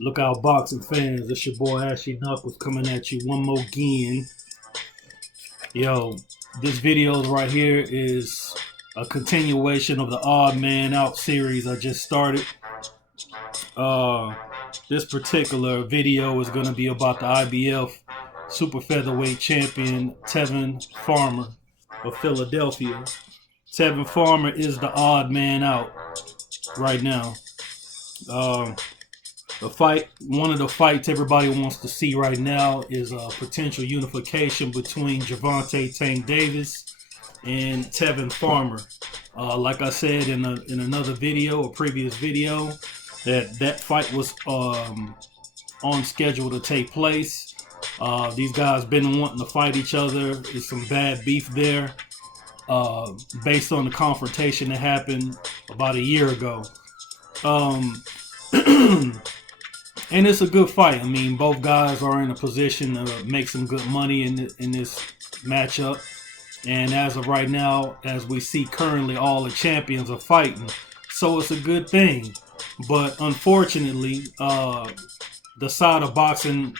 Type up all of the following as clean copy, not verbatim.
Look out, boxing fans. It's your boy Ashy Knuckles coming at you one more again. Yo, this video right here is a continuation of the Odd Man Out series I just started. This particular video is going to be about the IBF Super Featherweight Champion Tevin Farmer of Philadelphia. Tevin Farmer is the odd man out right now. One of the fights everybody wants to see right now is a potential unification between Gervonta Tank Davis and Tevin Farmer. Like I said in another video, a previous video, that fight was on schedule to take place. These guys been wanting to fight each other. There's some bad beef there, based on the confrontation that happened about a year ago. And it's a good fight. I mean, both guys are in a position to make some good money in this matchup. And as of right now, as we see currently, all the champions are fighting. So it's a good thing. But unfortunately, the side of boxing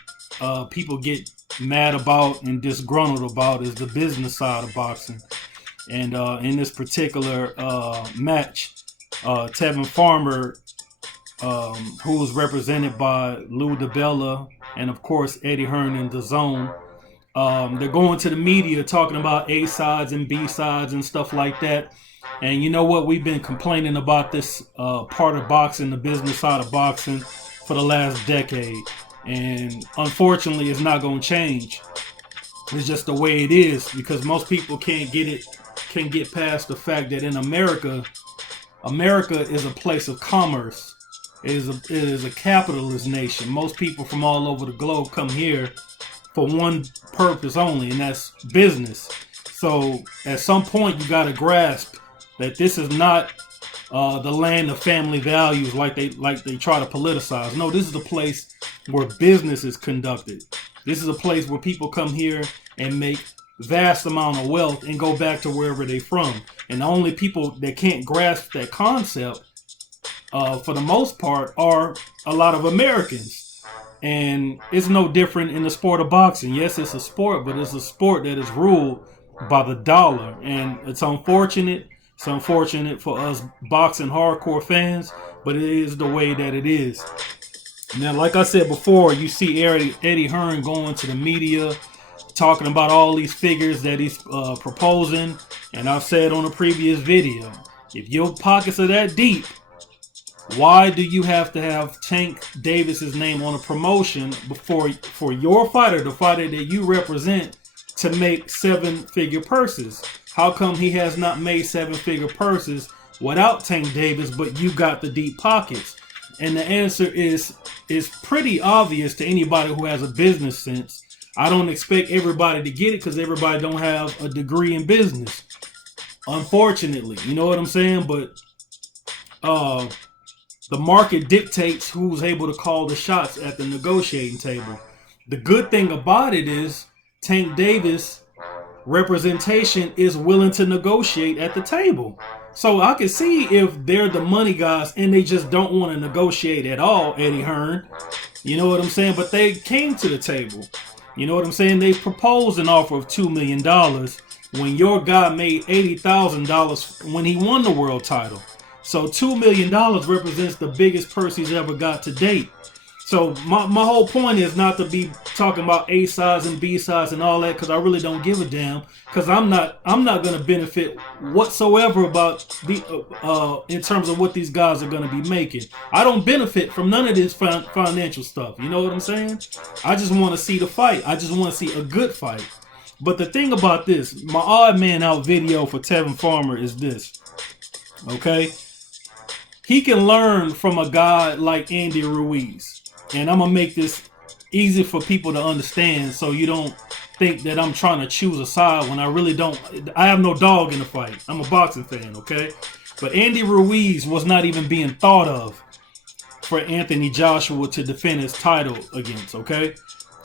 people get mad about and disgruntled about is the business side of boxing. And in this particular match, Tevin Farmer, who was represented by Lou DiBella and of course Eddie Hearn in the Zone, they're going to the media talking about A sides and B sides and stuff like that. And you know what? We've been complaining about this part of boxing, the business side of boxing, for the last decade. And unfortunately, it's not going to change. It's just the way it is, because most people can't get past the fact that in America is a place of commerce. It is a capitalist nation. Most people from all over the globe come here for one purpose only, and that's business. So at some point, you got to grasp that this is not the land of family values like they try to politicize. No, this is a place where business is conducted. This is a place where people come here and make vast amount of wealth and go back to wherever they're from. And the only people that can't grasp that concept, for the most part, are a lot of Americans. And it's no different in the sport of boxing. Yes, it's a sport, but it's a sport that is ruled by the dollar. And it's unfortunate. It's unfortunate for us boxing hardcore fans, but it is the way that it is. Now, like I said before, you see Eddie Hearn going to the media, talking about all these figures that he's proposing. And I've said on a previous video, if your pockets are that deep, why do you have to have Tank Davis's name on a promotion for your fighter, the fighter that you represent, to make seven-figure purses? How come he has not made seven-figure purses without Tank Davis, but you got the deep pockets? And the answer is pretty obvious to anybody who has a business sense. I don't expect everybody to get it because everybody don't have a degree in business, unfortunately. You know what I'm saying? But the market dictates who's able to call the shots at the negotiating table. The good thing about it is Tank Davis representation is willing to negotiate at the table. So I can see if they're the money guys and they just don't want to negotiate at all, Eddie Hearn. You know what I'm saying? But they came to the table. You know what I'm saying? They proposed an offer of $2 million when your guy made $80,000 when he won the world title. So $2 million represents the biggest purse he's ever got to date. So my whole point is not to be talking about A sides and B sides and all that, because I really don't give a damn. Because I'm not going to benefit whatsoever about in terms of what these guys are going to be making. I don't benefit from none of this financial stuff. You know what I'm saying? I just want to see the fight. I just want to see a good fight. But the thing about this, my odd man out video for Tevin Farmer is this. Okay? He can learn from a guy like Andy Ruiz. And I'm going to make this easy for people to understand, so you don't think that I'm trying to choose a side when I really don't. I have no dog in the fight. I'm a boxing fan, okay? But Andy Ruiz was not even being thought of for Anthony Joshua to defend his title against, okay?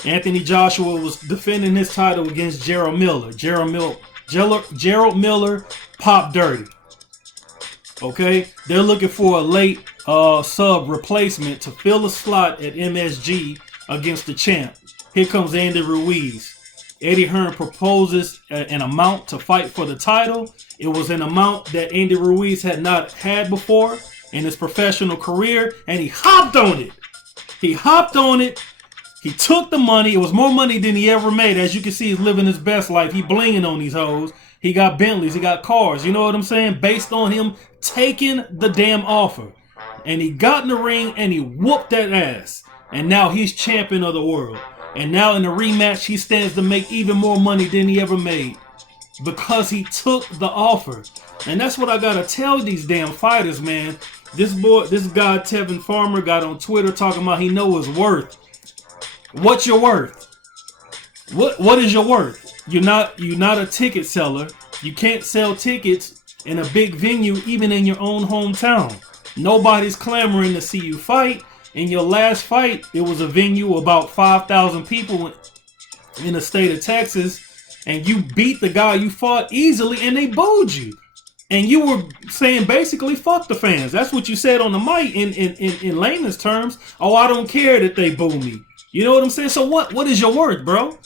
Anthony Joshua was defending his title against Gerald Miller. Gerald Miller popped dirty. Okay, they're looking for a late sub replacement to fill a slot at MSG against the champ. Here comes Andy Ruiz. Eddie Hearn proposes an amount to fight for the title. It was an amount that Andy Ruiz had not had before in his professional career, and he hopped on it. He hopped on it. He took the money. It was more money than he ever made. As you can see, he's living his best life. He blinging on these hoes. He got Bentleys. He got cars. You know what I'm saying? Based on him taking the damn offer. And he got in the ring and he whooped that ass. And now he's champion of the world. And now in the rematch, he stands to make even more money than he ever made. Because he took the offer. And that's what I gotta tell these damn fighters, man. This guy, Tevin Farmer, got on Twitter talking about he know his worth. What's your worth? What is your worth? You're not a ticket seller. You can't sell tickets in a big venue, even in your own hometown. Nobody's clamoring to see you fight. In your last fight, it was a venue about 5,000 people in the state of Texas, and you beat the guy you fought easily, and they booed you. And you were saying basically, fuck the fans. That's what you said on the mic in layman's terms. Oh, I don't care that they boo me. You know what I'm saying? So what is your worth, bro?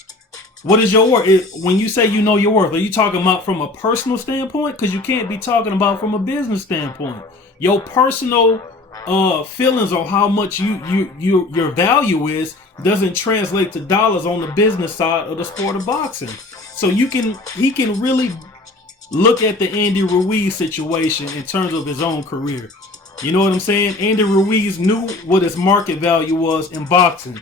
What is your worth? When you say you know your worth, are you talking about from a personal standpoint? Because you can't be talking about from a business standpoint. Your personal feelings on how much your value is doesn't translate to dollars on the business side of the sport of boxing. So he can really look at the Andy Ruiz situation in terms of his own career. You know what I'm saying? Andy Ruiz knew what his market value was in boxing.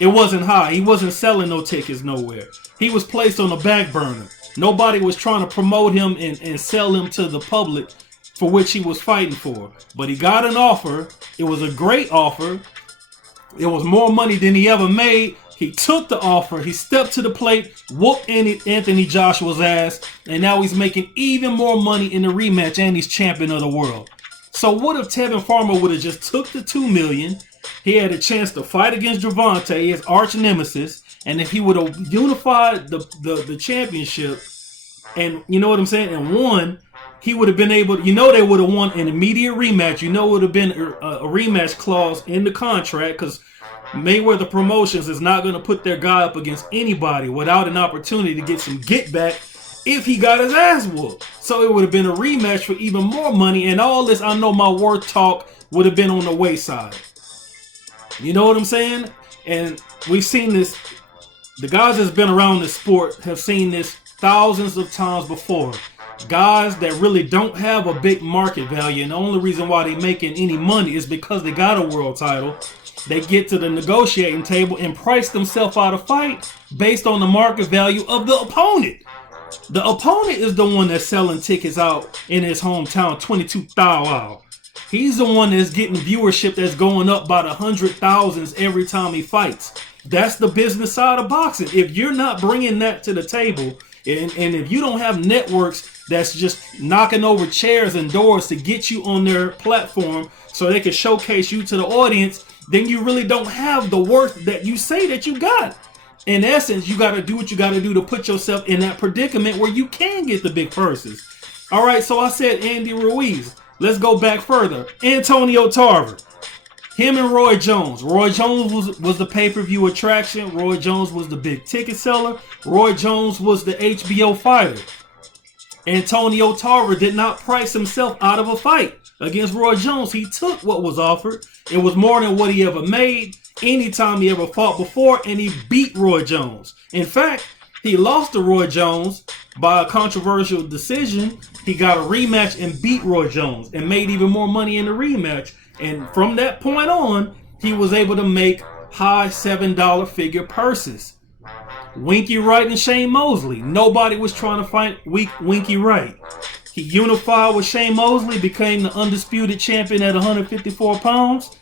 It wasn't high. He wasn't selling no tickets nowhere. He was placed on the back burner. Nobody was trying to promote him and sell him to the public for which he was fighting for. But he got an offer. It was a great offer. It was more money than he ever made. He took the offer. He stepped to the plate, whooped Anthony Joshua's ass, and now he's making even more money in the rematch, and he's champion of the world. So what if Tevin Farmer would have just took the $2 million? He had a chance to fight against Gervonta, his arch nemesis, and if he would have unified the championship, and you know what I'm saying, and won, he would have been able to, they would have won an immediate rematch. It would have been a rematch clause in the contract, because Mayweather Promotions is not going to put their guy up against anybody without an opportunity to get some get back if he got his ass whooped. So it would have been a rematch for even more money, and all this I know my worth talk would have been on the wayside. You know what I'm saying? And we've seen this. The guys that's been around this sport have seen this thousands of times before. Guys that really don't have a big market value, and the only reason why they're making any money is because they got a world title. They get to the negotiating table and price themselves out of fight based on the market value of the opponent. The opponent is the one that's selling tickets out in his hometown, 22 thou. He's the one that's getting viewership that's going up by the 100,000s every time he fights. That's the business side of boxing. If you're not bringing that to the table, and if you don't have networks that's just knocking over chairs and doors to get you on their platform so they can showcase you to the audience, then you really don't have the worth that you say that you got. In essence, you got to do what you got to do to put yourself in that predicament where you can get the big purses. All right, so I said Andy Ruiz. Let's go back further. Antonio Tarver. Him and Roy Jones. Roy Jones was the pay-per-view attraction. Roy Jones was the big ticket seller. Roy Jones was the HBO fighter. Antonio Tarver did not price himself out of a fight against Roy Jones. He took what was offered. It was more than what he ever made anytime he ever fought before, and he beat Roy Jones. In fact, he lost to Roy Jones by a controversial decision. He got a rematch and beat Roy Jones and made even more money in the rematch. And from that point on, he was able to make high $7 figure purses. Winky Wright and Shane Mosley. Nobody was trying to fight Winky Wright. He unified with Shane Mosley, became the undisputed champion at 154 pounds.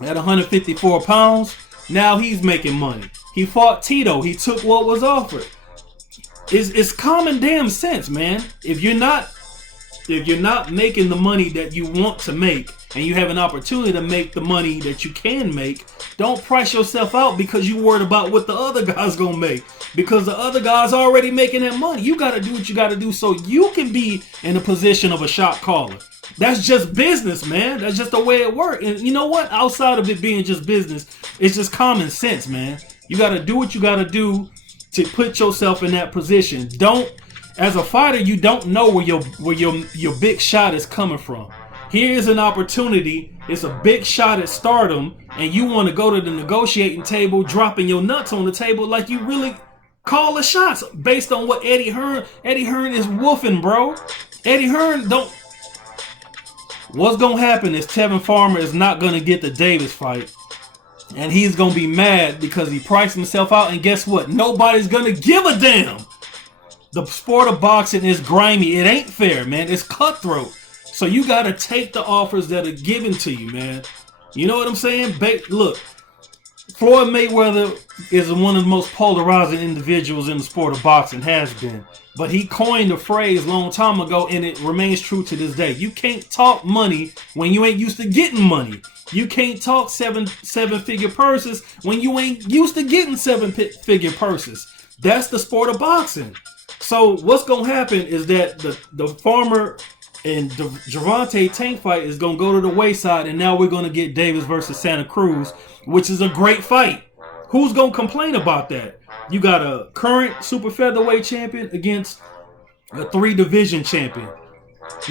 At 154 pounds, now he's making money. He fought Tito. He took what was offered. It's common damn sense, man. If you're not making the money that you want to make, and you have an opportunity to make the money that you can make, don't price yourself out because you worried about what the other guy's gonna make. Because the other guy's already making that money. You gotta do what you gotta do so you can be in a position of a shot caller. That's just business, man. That's just the way it works. And you know what? Outside of it being just business, it's just common sense, man. You got to do what you got to do to put yourself in that position. Don't, as a fighter, you don't know where your big shot is coming from. Here's an opportunity. It's a big shot at stardom, and you want to go to the negotiating table, dropping your nuts on the table like you really call the shots based on what Eddie Hearn. Eddie Hearn is woofing, bro. Eddie Hearn don't. What's gonna happen is Tevin Farmer is not gonna get the Davis fight, and he's gonna be mad because he priced himself out. And guess what? Nobody's gonna give a damn. The sport of boxing is grimy. It ain't fair, man. It's cutthroat. So you got to take the offers that are given to you, man. You know what I'm saying? Look, Floyd Mayweather is one of the most polarizing individuals in the sport of boxing, has been. But he coined a phrase a long time ago, and it remains true to this day. You can't talk money when you ain't used to getting money. You can't talk seven-figure purses when you ain't used to getting seven-figure purses. That's the sport of boxing. So what's going to happen is that the Farmer and the Gervonta Tank fight is going to go to the wayside, and now we're going to get Davis versus Santa Cruz, which is a great fight. Who's going to complain about that? You got a current super featherweight champion against a 3-division champion.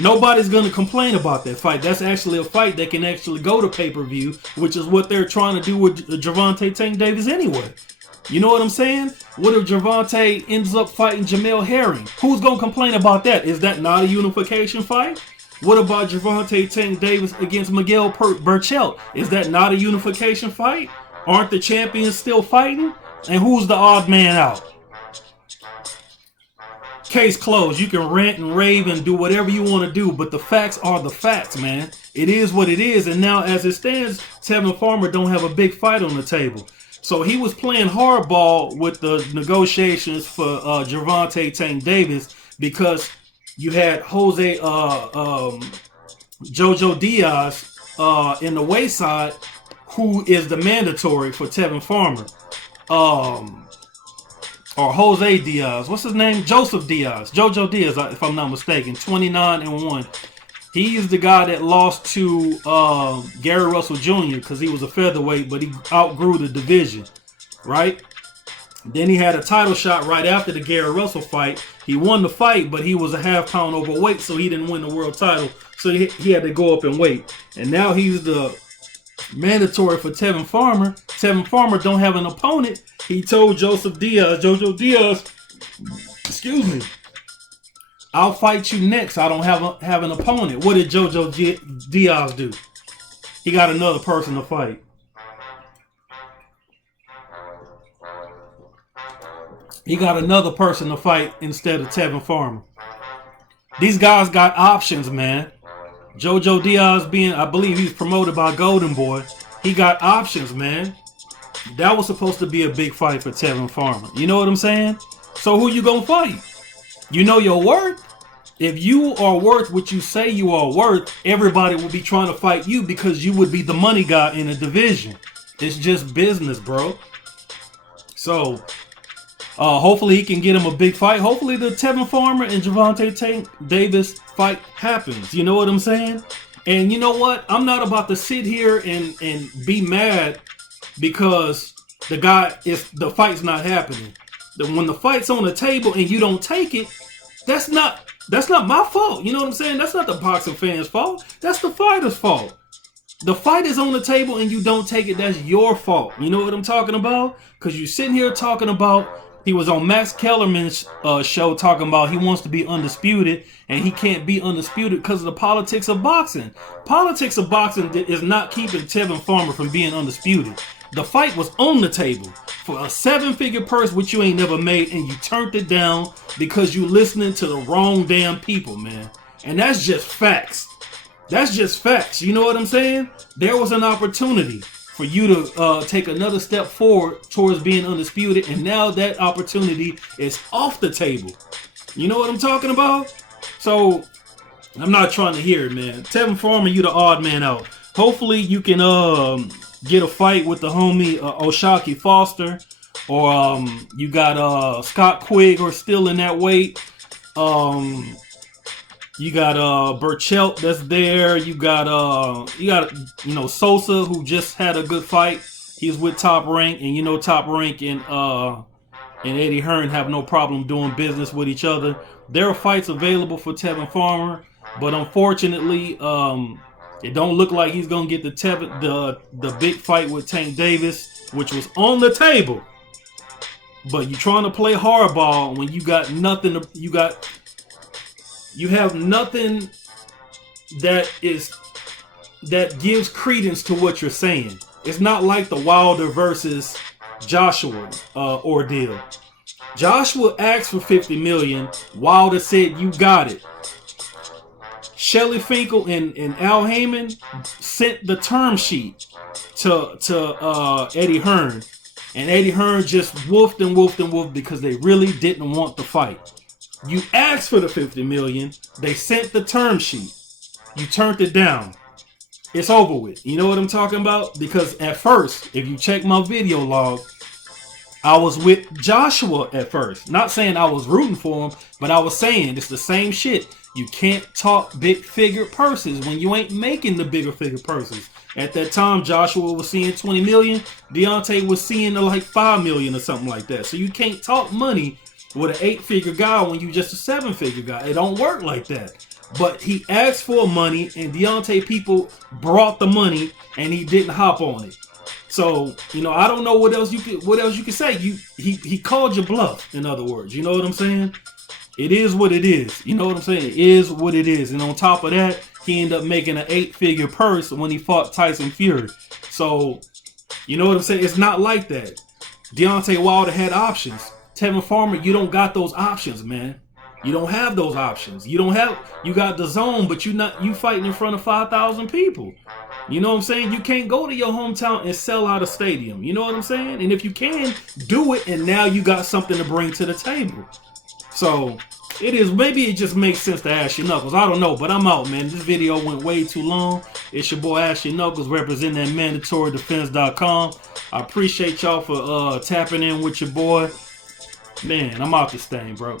Nobody's going to complain about that fight. That's actually a fight that can actually go to pay-per-view, which is what they're trying to do with Gervonta Tank Davis anyway. You know what I'm saying? What if Gervonta ends up fighting Jamel Herring? Who's going to complain about that? Is that not a unification fight? What about Gervonta Tank Davis against Miguel Burchelt? Is that not a unification fight? Aren't the champions still fighting? And who's the odd man out? Case closed. You can rant and rave and do whatever you want to do, but the facts are the facts, man. It is what it is. And now, as it stands, Tevin Farmer don't have a big fight on the table. So he was playing hardball with the negotiations for Gervonta Tank Davis because you had Jojo Diaz in the wayside, who is the mandatory for Tevin Farmer. Or Jose Diaz. What's his name? Joseph Diaz. Jojo Diaz, if I'm not mistaken. 29-1. He's the guy that lost to Gary Russell Jr. because he was a featherweight, but he outgrew the division, right? Then he had a title shot right after the Gary Russell fight. He won the fight, but he was a half-pound overweight, so he didn't win the world title. So he had to go up in weight. And now he's the mandatory for Tevin Farmer. Tevin Farmer don't have an opponent. He told Jojo Diaz, excuse me, I'll fight you next. I don't have an opponent. What did Jojo Diaz do? He got another person to fight. He got another person to fight instead of Tevin Farmer. These guys got options, man. Jojo Diaz being, I believe he's promoted by Golden Boy. He got options, man. That was supposed to be a big fight for Tevin Farmer. You know what I'm saying? So who you gonna fight? You know your worth? If you are worth what you say you are worth, everybody will be trying to fight you because you would be the money guy in a division. It's just business, bro. So, hopefully he can get him a big fight. Hopefully the Tevin Farmer and Gervonta Tank Davis fight happens. You know what I'm saying? And you know what? I'm not about to sit here and be mad because the fight's not happening. When the fight's on the table and you don't take it, that's not my fault. You know what I'm saying? That's not the boxing fans' fault. That's the fighter's fault. The fight is on the table and you don't take it. That's your fault. You know what I'm talking about? Because you're sitting here talking about, he was on Max Kellerman's show talking about he wants to be undisputed and he can't be undisputed because of the politics of boxing. Politics of boxing is not keeping Tevin Farmer from being undisputed. The fight was on the table for a 7-figure purse, which you ain't never made, and you turned it down because you listening to the wrong damn people, man. And that's just facts. That's just facts. You know what I'm saying? There was an opportunity for you to take another step forward towards being undisputed, and now that opportunity is off the table. You know what I'm talking about? So, I'm not trying to hear it, man. Tevin Farmer, you the odd man out. Hopefully, you can get a fight with the homie O'Shaquie Foster, or you got Scott Quigg or still in that weight. You got Burchelt that's there. You got Sosa, who just had a good fight. He's with Top Rank, and Top Rank and Eddie Hearn have no problem doing business with each other. There are fights available for Tevin Farmer, but unfortunately, it don't look like he's gonna get the big fight with Tank Davis, which was on the table. But you're trying to play hardball when you got nothing. You have nothing that gives credence to what you're saying. It's not like the Wilder versus Joshua ordeal. Joshua asked for $50 million. Wilder said, "You got it." Shelly Finkel and Al Heyman sent the term sheet to Eddie Hearn, and Eddie Hearn just woofed and woofed and woofed because they really didn't want the fight. You asked for the $50 million. They sent the term sheet. You turned it down. It's over with. You know what I'm talking about? Because at first, if you check my video log, I was with Joshua at first. Not saying I was rooting for him, but I was saying it's the same shit. You can't talk big figure purses when you ain't making the bigger figure purses. At that time, Joshua was seeing 20 million. Deontay was seeing like 5 million or something like that. So you can't talk money with an 8-figure guy when you just a 7-figure guy. It don't work like that. But he asked for money, and Deontay people brought the money, and he didn't hop on it. So I don't know what else you could say. He called your bluff. In other words, you know what I'm saying? It is what it is. You know what I'm saying? It is what it is. And on top of that, he ended up making an 8-figure purse when he fought Tyson Fury. So you know what I'm saying? It's not like that. Deontay Wilder had options. Tevin Farmer, you don't got those options, man. You don't have those options. You got the zone, but you fighting in front of 5,000 people. You know what I'm saying? You can't go to your hometown and sell out a stadium. You know what I'm saying? And if you can, do it, and now you got something to bring to the table. So maybe it just makes sense to Ashley Knuckles. I don't know, but I'm out, man. This video went way too long. It's your boy Ashley Knuckles representing that MandatoryDefense.com. I appreciate y'all for tapping in with your boy. Man, I'm out this thing, bro.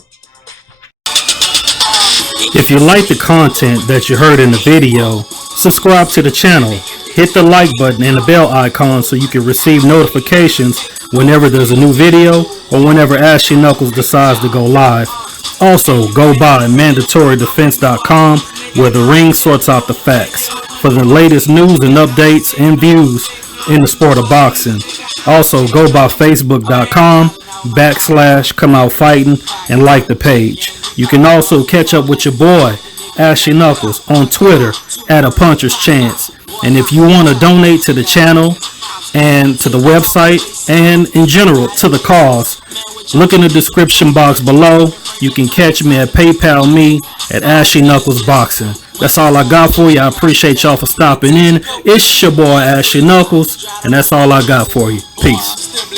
If you like the content that you heard in the video, subscribe to the channel, hit the like button and the bell icon so you can receive notifications whenever there's a new video or whenever Ashley Knuckles decides to go live. Also, go by MandatoryDefense.com where the ring sorts out the facts for the latest news and updates and views in the sport of boxing. Also, go by Facebook.com/Come Out Fighting and like the page. You can also catch up with your boy Ashley Knuckles on Twitter at A Puncher's Chance. And if you want to donate to the channel and to the website and in general to the cause, look in the description box below. You can catch me at PayPal me at Ashley Knuckles Boxing. That's all I got for you. I appreciate y'all for stopping in. It's your boy Ashley Knuckles, and that's all I got for you. Peace.